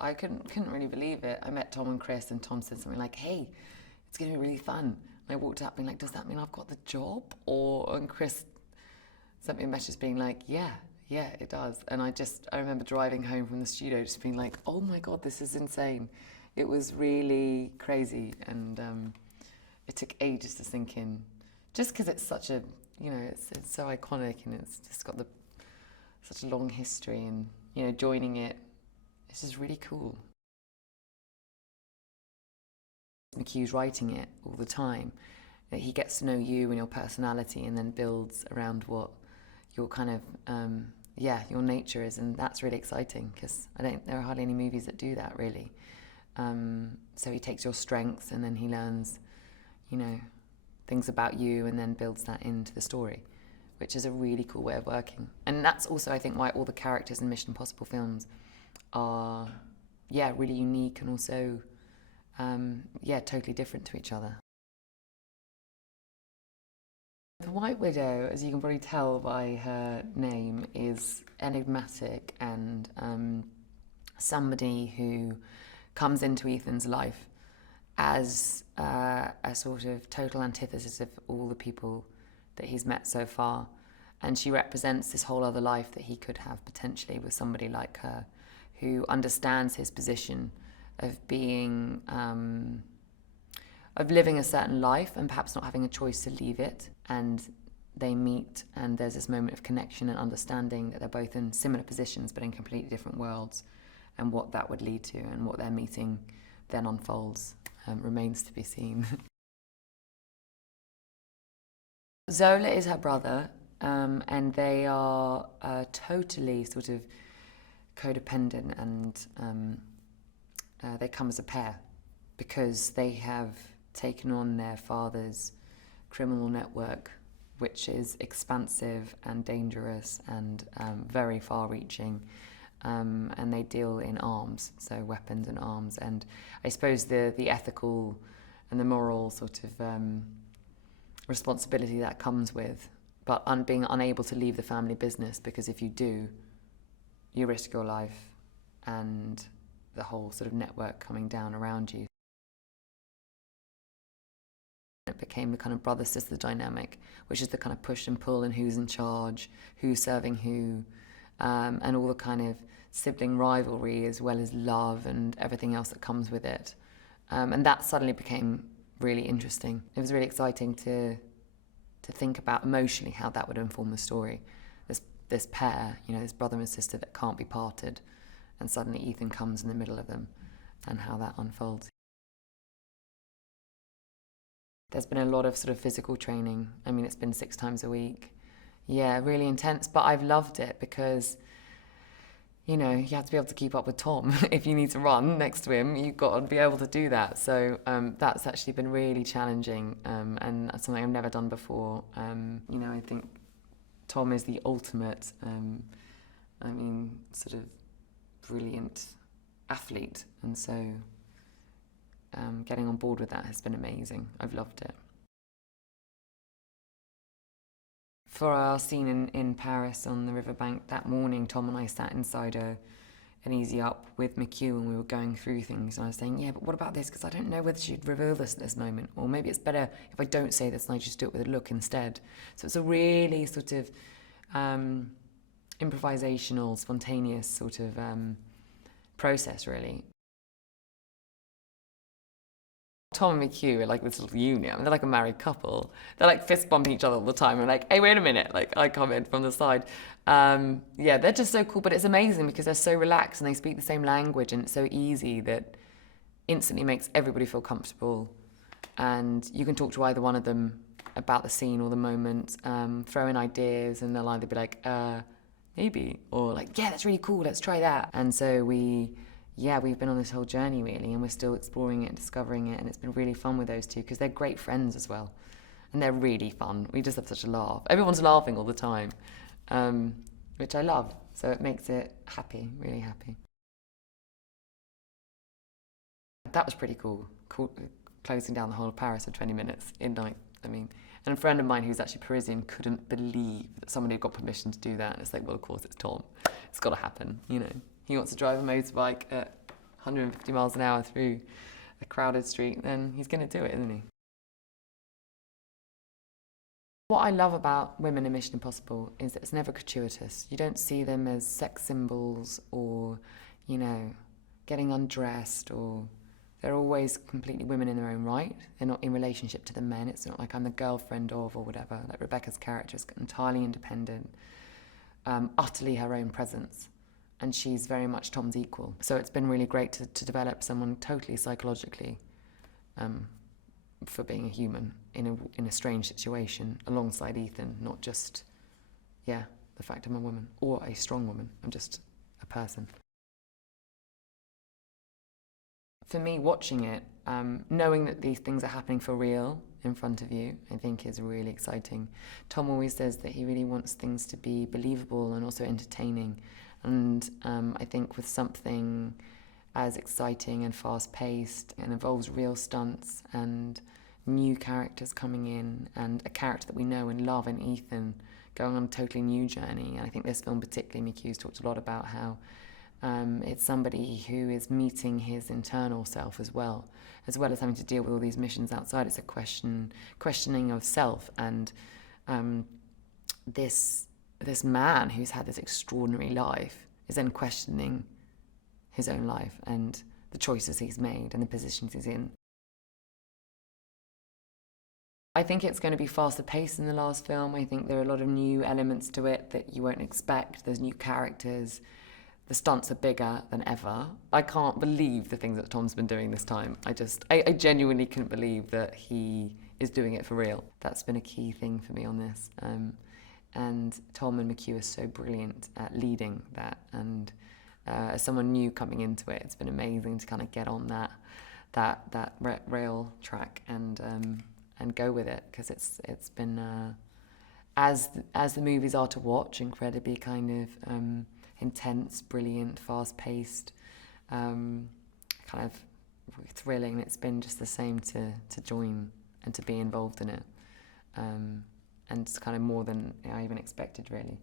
I couldn't really believe it. I met Tom and Chris, and Tom said something like, "Hey, it's going to be really fun." And I walked up being like, "Does that mean I've got the job?" And Chris sent me a message being like, "Yeah, it does." And I remember driving home from the studio just being like, "Oh my God, this is insane." It was really crazy, and it took ages to sink in, just because it's such a, it's so iconic, and it's just got such a long history, and joining it, it's just really cool. McHugh's writing it all the time. He gets to know you and your personality, and then builds around what your kind of your nature is, and that's really exciting because there are hardly any movies that do that really. So he takes your strengths, and then he learns, things about you, and then builds that into the story, which is a really cool way of working. And that's also, I think, why all the characters in Mission Impossible films are, really unique, and also, totally different to each other. The White Widow, as you can probably tell by her name, is enigmatic and somebody who comes into Ethan's life as a sort of total antithesis of all the people that he's met so far. And she represents this whole other life that he could have potentially with somebody like her, who understands his position of being, of living a certain life and perhaps not having a choice to leave it. And they meet, and there's this moment of connection and understanding that they're both in similar positions but in completely different worlds, and what that would lead to and what their meeting then unfolds remains to be seen. Zola is her brother, and they are totally sort of codependent, and they come as a pair because they have taken on their father's criminal network, which is expansive and dangerous and very far-reaching. And they deal in arms, so weapons and arms. And I suppose the ethical and the moral sort of responsibility that comes with, but being unable to leave the family business, because if you do, you risk your life and the whole sort of network coming down around you. It became the kind of brother-sister dynamic, which is the kind of push and pull and who's in charge, who's serving who, and all the kind of sibling rivalry as well as love and everything else that comes with it. And that suddenly became really interesting. It was really exciting to think about emotionally how that would inform the story. This pair, this brother and sister that can't be parted, and suddenly Ethan comes in the middle of them, and how that unfolds. There's been a lot of sort of physical training. I mean, it's been 6 times a week. Yeah, really intense, but I've loved it because, you have to be able to keep up with Tom. If you need to run next to him, you've got to be able to do that. So that's actually been really challenging, and that's something I've never done before. I think Tom is the ultimate, sort of brilliant athlete, and so getting on board with that has been amazing. I've loved it. For our scene in Paris on the riverbank that morning, Tom and I sat inside an Easy Up with McHugh, and we were going through things, and I was saying, yeah, but what about this? Because I don't know whether she'd reveal this at this moment, or maybe it's better if I don't say this and I just do it with a look instead. So it's a really sort of improvisational, spontaneous sort of process, really. Tom and McHugh are like this little union. They're like a married couple. They're like fist bumping each other all the time. And like, hey, wait a minute. Like, I come in from the side. They're just so cool. But it's amazing because they're so relaxed and they speak the same language, and it's so easy that instantly makes everybody feel comfortable. And you can talk to either one of them about the scene or the moment, throw in ideas, and they'll either be like, maybe, or like, yeah, that's really cool. Let's try that. And so we've been on this whole journey, really, and we're still exploring it and discovering it, and it's been really fun with those two because they're great friends as well, and they're really fun. We just have such a laugh. Everyone's laughing all the time, which I love, so it makes it happy, really happy. That was pretty cool, closing down the whole of Paris in 20 minutes in night. And a friend of mine who's actually Parisian couldn't believe that somebody had got permission to do that, and it's like, well, of course, it's Tom. It's got to happen, He wants to drive a motorbike at 150 miles an hour through a crowded street, then he's going to do it, isn't he? What I love about women in Mission Impossible is that it's never gratuitous. You don't see them as sex symbols or, you know, getting undressed, or they're always completely women in their own right. They're not in relationship to the men. It's not like I'm the girlfriend of or whatever. Like Rebecca's character is entirely independent, utterly her own presence. And she's very much Tom's equal. So it's been really great to develop someone totally psychologically for being a human in a strange situation alongside Ethan, not just, the fact I'm a woman or a strong woman. I'm just a person. For me, watching it, knowing that these things are happening for real in front of you, I think is really exciting. Tom always says that he really wants things to be believable and also entertaining. And I think with something as exciting and fast-paced and involves real stunts and new characters coming in and a character that we know and love in Ethan going on a totally new journey. And I think this film particularly, McHugh's talked a lot about how it's somebody who is meeting his internal self as well as having to deal with all these missions outside. It's a questioning of self, and this man who's had this extraordinary life is then questioning his own life and the choices he's made and the positions he's in. I think it's going to be faster paced than the last film. I think there are a lot of new elements to it that you won't expect. There's new characters. The stunts are bigger than ever. I can't believe the things that Tom's been doing this time. I genuinely couldn't believe that he is doing it for real. That's been a key thing for me on this. And Tom and McHugh are so brilliant at leading that. And as someone new coming into it, it's been amazing to kind of get on that rail track and go with it, because it's been as the movies are to watch, incredibly kind of intense, brilliant, fast-paced, kind of thrilling. It's been just the same to join and to be involved in it, and it's kind of more than I even expected, really.